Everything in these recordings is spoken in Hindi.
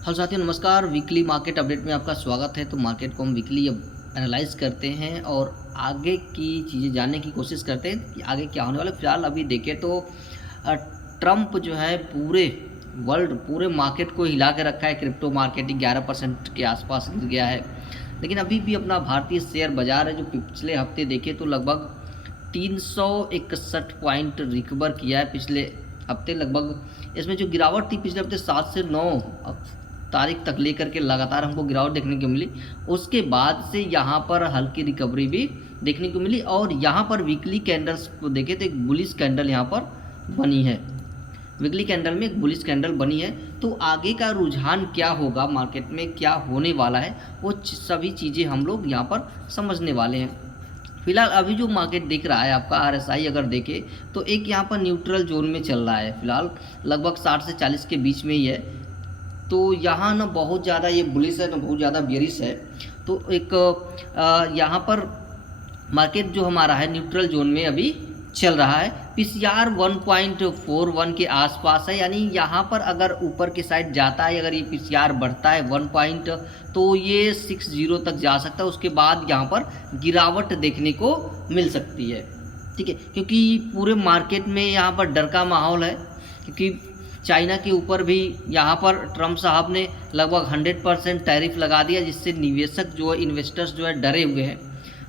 हेलो साथियों, नमस्कार। वीकली मार्केट अपडेट में आपका स्वागत है। तो मार्केट को हम वीकली अब एनालाइज करते हैं और आगे की चीज़ें जानने की कोशिश करते हैं कि आगे क्या होने वाला है। फिलहाल अभी देखें तो ट्रम्प जो है पूरे मार्केट को हिला के रखा है। क्रिप्टो मार्केट 11% के आसपास गिर गया है, लेकिन अभी भी अपना भारतीय शेयर बाजार है जो पिछले हफ्ते देखें तो लगभग 361 पॉइंट रिकवर किया है पिछले हफ्ते। लगभग इसमें जो गिरावट थी पिछले हफ्ते 7 से 9 तारीख तक लेकर के लगातार हमको गिरावट देखने को मिली। उसके बाद से यहाँ पर हल्की रिकवरी भी देखने को मिली और यहाँ पर वीकली कैंडल्स को देखें तो एक बुलिश कैंडल यहाँ पर बनी है। वीकली कैंडल में एक बुलिश कैंडल बनी है। तो आगे का रुझान क्या होगा, मार्केट में क्या होने वाला है, वो सभी चीज़ें हम लोग यहाँ पर समझने वाले हैं। फिलहाल अभी जो मार्केट दिख रहा है आपका RSI अगर देखें तो एक यहाँ पर न्यूट्रल जोन में चल रहा है। फिलहाल लगभग 60 से 40 के बीच में ही है। तो यहाँ ना बहुत ज़्यादा ये बुलिश है ना बहुत ज़्यादा बेरिश है। तो एक यहाँ पर मार्केट जो हमारा है न्यूट्रल जोन में अभी चल रहा है। PCR 1.41 के आसपास है, यानी यहाँ पर अगर ऊपर की साइड जाता है, अगर ये PCR बढ़ता है 1 पॉइंट तो ये 60 तक जा सकता है। उसके बाद यहाँ पर गिरावट देखने को मिल सकती है, ठीक है, क्योंकि पूरे मार्केट में यहाँ पर डर का माहौल है। क्योंकि चाइना के ऊपर भी यहाँ पर ट्रम्प साहब ने लगभग 100% टैरिफ लगा दिया, जिससे निवेशक जो है, इन्वेस्टर्स जो है डरे हुए हैं।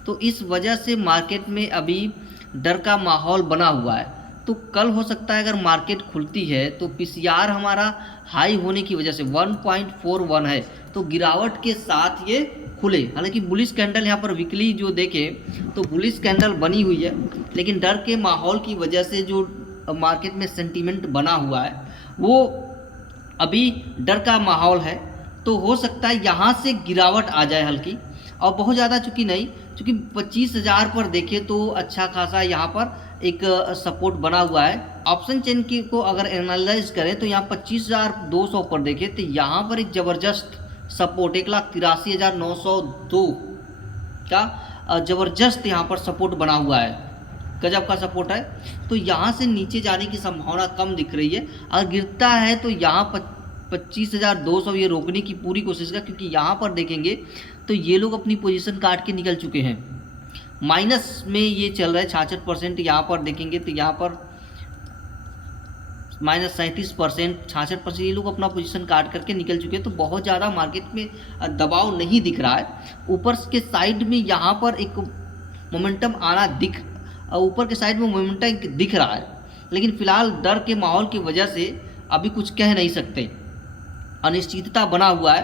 तो इस वजह से मार्केट में अभी डर का माहौल बना हुआ है। तो कल हो सकता है अगर मार्केट खुलती है तो PCR हमारा हाई होने की वजह से 1.41 है, तो गिरावट के साथ ये खुले। हालांकि बुलिश कैंडल यहाँ पर वीकली जो देखें तो बुलिश कैंडल बनी हुई है, लेकिन डर के माहौल की वजह से जो मार्केट में सेंटीमेंट बना हुआ है वो अभी डर का माहौल है। तो हो सकता है यहाँ से गिरावट आ जाए हल्की, और बहुत ज़्यादा चूँकि नहीं, चूँकि 25,000 पर देखें तो अच्छा खासा यहाँ पर एक सपोर्ट बना हुआ है। ऑप्शन चेन की को अगर एनालाइज करें तो यहाँ 25,200 पर देखें तो यहाँ पर एक ज़बरदस्त सपोर्ट 1,83,902 का ज़बरदस्त यहाँ पर सपोर्ट बना हुआ है, गजब का सपोर्ट है। तो यहाँ से नीचे जाने की संभावना कम दिख रही है। अगर गिरता है तो यहाँ 25,200 ये रोकने की पूरी कोशिश कर, क्योंकि यहाँ पर देखेंगे तो ये लोग अपनी पोजीशन काट के निकल चुके हैं। माइनस में ये चल रहा है 66%। यहाँ पर देखेंगे तो यहाँ पर -37%, 66% ये लोग अपना पोजीशन काट करके निकल चुके हैं। तो बहुत ज़्यादा मार्केट में दबाव नहीं दिख रहा है। ऊपर के साइड में यहाँ पर एक मोमेंटम आना ऊपर के साइड में मोमेंटम दिख रहा है, लेकिन फिलहाल डर के माहौल की वजह से अभी कुछ कह नहीं सकते, अनिश्चितता बना हुआ है।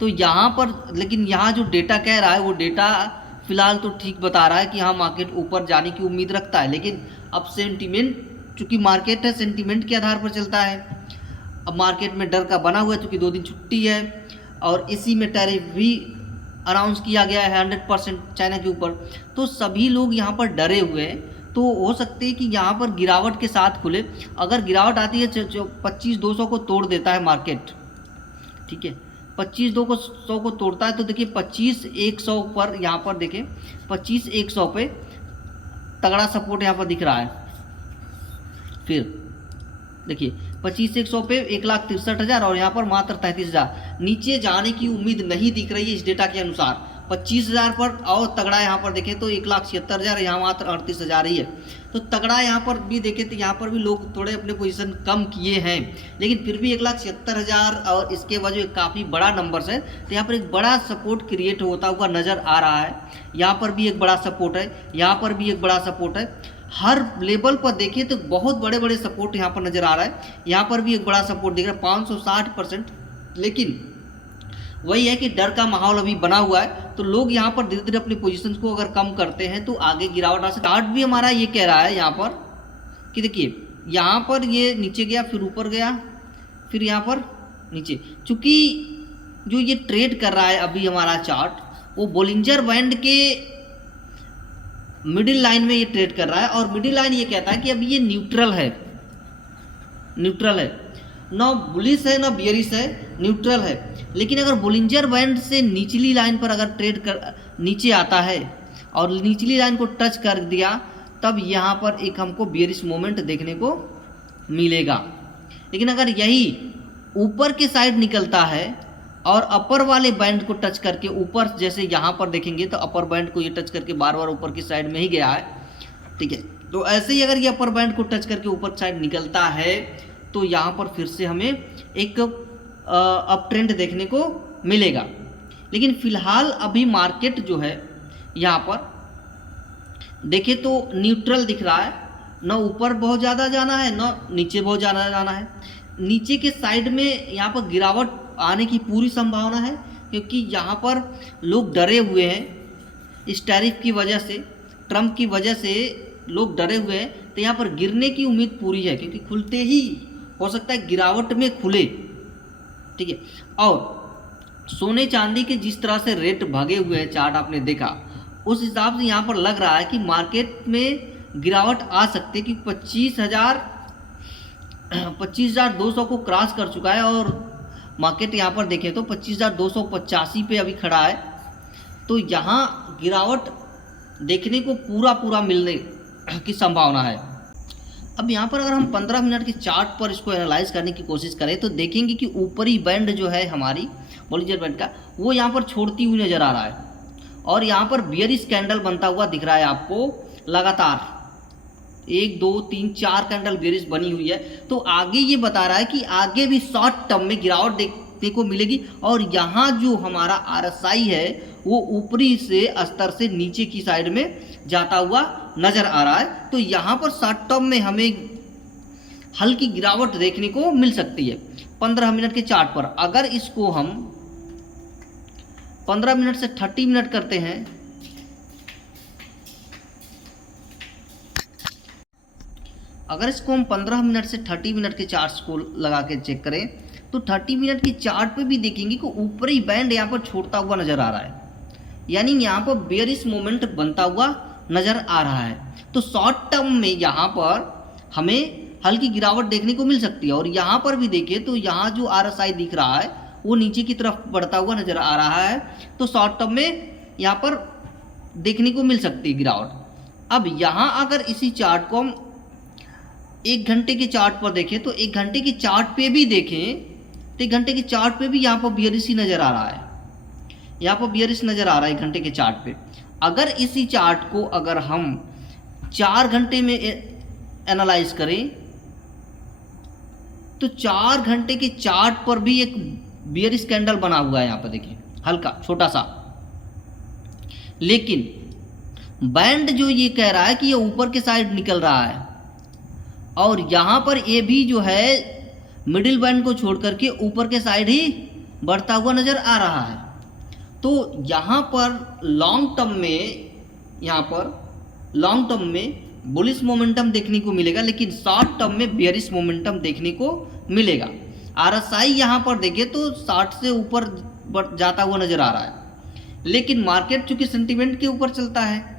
तो यहाँ पर लेकिन यहाँ जो डेटा कह रहा है वो डेटा फिलहाल तो ठीक बता रहा है कि हाँ मार्केट ऊपर जाने की उम्मीद रखता है। लेकिन अब सेंटीमेंट, चूँकि मार्केट है सेंटीमेंट के आधार पर चलता है। अब मार्केट में डर का बना हुआ है, चूँकि 2 दिन छुट्टी है और इसी में टैरिफ भी अनाउंस किया गया है 100% चाइना के ऊपर। तो सभी लोग यहाँ पर डरे हुए हैं। तो हो सकते हैं कि यहाँ पर गिरावट के साथ खुले। अगर गिरावट आती है 25,200 को तोड़ देता है मार्केट, ठीक है, 25,200 को तोड़ता है तो देखिए 25,100 पर, यहाँ पर देखें 25,100 पे तगड़ा सपोर्ट यहाँ पर दिख रहा है। फिर देखिए 25,100 पे 1,63,000 और यहाँ पर मात्र 33,000। नीचे जाने की उम्मीद नहीं दिख रही है इस डेटा के अनुसार। 25,000 पर और तगड़ा यहाँ पर देखें तो 1,76,000, यहाँ मात्र 38,000 ही है। तो तगड़ा यहाँ पर भी देखें तो यहाँ पर भी लोग थोड़े अपने पोजीशन कम किए हैं, लेकिन फिर भी 1,76,000 और इसके वजह काफ़ी बड़ा नंबर है। तो यहाँ पर एक बड़ा सपोर्ट क्रिएट होता हुआ नज़र आ रहा है। यहाँ पर भी एक बड़ा सपोर्ट है, यहाँ पर भी एक बड़ा सपोर्ट है। हर लेवल पर देखिए तो बहुत बड़े बड़े सपोर्ट यहाँ पर नज़र आ रहा है। यहाँ पर भी एक बड़ा सपोर्ट दिख रहा है 560%। लेकिन वही है कि डर का माहौल अभी बना हुआ है। तो लोग यहाँ पर धीरे धीरे अपनी पोजीशन को अगर कम करते हैं तो आगे गिरावट आ सकती है। चार्ट भी हमारा ये कह रहा है यहाँ पर कि देखिए यहाँ पर ये नीचे गया, फिर ऊपर गया, फिर यहाँ पर नीचे। चूँकि जो ये ट्रेड कर रहा है अभी हमारा चार्ट वो बोलिंजर बैंड के मिडिल लाइन में ये ट्रेड कर रहा है, और मिडिल लाइन ये कहता है कि अभी ये न्यूट्रल है, ना बुलिश है ना बियरिश है, न्यूट्रल है। लेकिन अगर बोलिंजर बैंड से निचली लाइन पर अगर ट्रेड कर नीचे आता है और निचली लाइन को टच कर दिया, तब यहाँ पर एक हमको बियरिश मोमेंट देखने को मिलेगा। लेकिन अगर यही ऊपर के साइड निकलता है और अपर वाले बैंड को टच करके ऊपर, जैसे यहाँ पर देखेंगे तो अपर बैंड को ये टच करके बार बार ऊपर की साइड में ही गया है, ठीक है। तो ऐसे ही अगर ये अपर बैंड को टच करके ऊपर साइड निकलता है तो यहाँ पर फिर से हमें एक अप ट्रेंड देखने को मिलेगा। लेकिन फिलहाल अभी मार्केट जो है यहाँ पर देखें तो न्यूट्रल दिख रहा है, ना ऊपर बहुत ज़्यादा जाना है ना नीचे बहुत ज़्यादा जाना है। नीचे के साइड में यहाँ पर गिरावट आने की पूरी संभावना है, क्योंकि यहाँ पर लोग डरे हुए हैं इस टैरिफ की वजह से, ट्रम्प की वजह से लोग डरे हुए हैं। तो यहाँ पर गिरने की उम्मीद पूरी है, क्योंकि खुलते ही हो सकता है गिरावट में खुले, ठीक है। और सोने चांदी के जिस तरह से रेट भागे हुए हैं, चार्ट आपने देखा, उस हिसाब से यहाँ पर लग रहा है कि मार्केट में गिरावट आ सकती है, कि 25,200 को क्रॉस कर चुका है और मार्केट यहाँ पर देखें तो 25,285 पे अभी खड़ा है। तो यहाँ गिरावट देखने को पूरा मिलने की संभावना है। अब यहाँ पर अगर हम 15 मिनट के चार्ट पर इसको एनालाइज करने की कोशिश करें तो देखेंगे कि ऊपरी बैंड जो है हमारी बॉलिंजर बैंड का, वो यहाँ पर छोड़ती हुई नज़र आ रहा है और यहाँ पर बियरिश कैंडल बनता हुआ दिख रहा है आपको लगातार। 1 2 3 4 कैंडल बेरिश बनी हुई है। तो आगे ये बता रहा है कि आगे भी शॉर्ट टर्म में गिरावट देखने को मिलेगी। और यहाँ जो हमारा RSI है वो ऊपरी से स्तर से नीचे की साइड में जाता हुआ नजर आ रहा है। तो यहाँ पर शॉर्ट टर्म में हमें हल्की गिरावट देखने को मिल सकती है 15 मिनट के चार्ट पर। अगर इसको हम 15 मिनट से 30 मिनट करते हैं, अगर इसको हम 15 मिनट से 30 मिनट के चार्ट्स को लगा के चेक करें तो 30 मिनट की चार्ट पे भी देखेंगे कि ऊपरी बैंड यहाँ पर छोड़ता हुआ नज़र आ रहा है, यानी यहाँ पर बेयरिश मोमेंट बनता हुआ नज़र आ रहा है। तो शॉर्ट टर्म में यहाँ पर हमें हल्की गिरावट देखने को मिल सकती है। और यहाँ पर भी देखें तो यहाँ जो RSI दिख रहा है वो नीचे की तरफ बढ़ता हुआ नज़र आ रहा है। तो शॉर्ट टर्म में यहाँ पर देखने को मिल सकती है गिरावट। अब यहाँ अगर इसी चार्ट को हम 1 घंटे के चार्ट पर देखें तो 1 घंटे के चार्ट पे भी देखें तो 1 घंटे के चार्ट पे भी यहाँ पर बियरिश ही नज़र आ रहा है, यहाँ पर बियरिश नज़र आ रहा है 1 घंटे के चार्ट पे। अगर इसी चार्ट को अगर हम 4 घंटे में एनालाइज करें तो 4 घंटे के चार्ट पर भी एक बियरिश कैंडल बना हुआ है यहाँ पर देखिए, हल्का छोटा सा। लेकिन बैंड जो ये कह रहा है कि ये ऊपर के साइड निकल रहा है और यहाँ पर ये भी जो है मिडिल बैंड को छोड़ करके ऊपर के साइड ही बढ़ता हुआ नज़र आ रहा है। तो यहाँ पर लॉन्ग टर्म में बुलिश मोमेंटम देखने को मिलेगा, लेकिन शॉर्ट टर्म में बेयरिश मोमेंटम देखने को मिलेगा। RSI यहाँ पर देखें तो 60 से ऊपर जाता हुआ नज़र आ रहा है, लेकिन मार्केट चूंकि सेंटीमेंट के ऊपर चलता है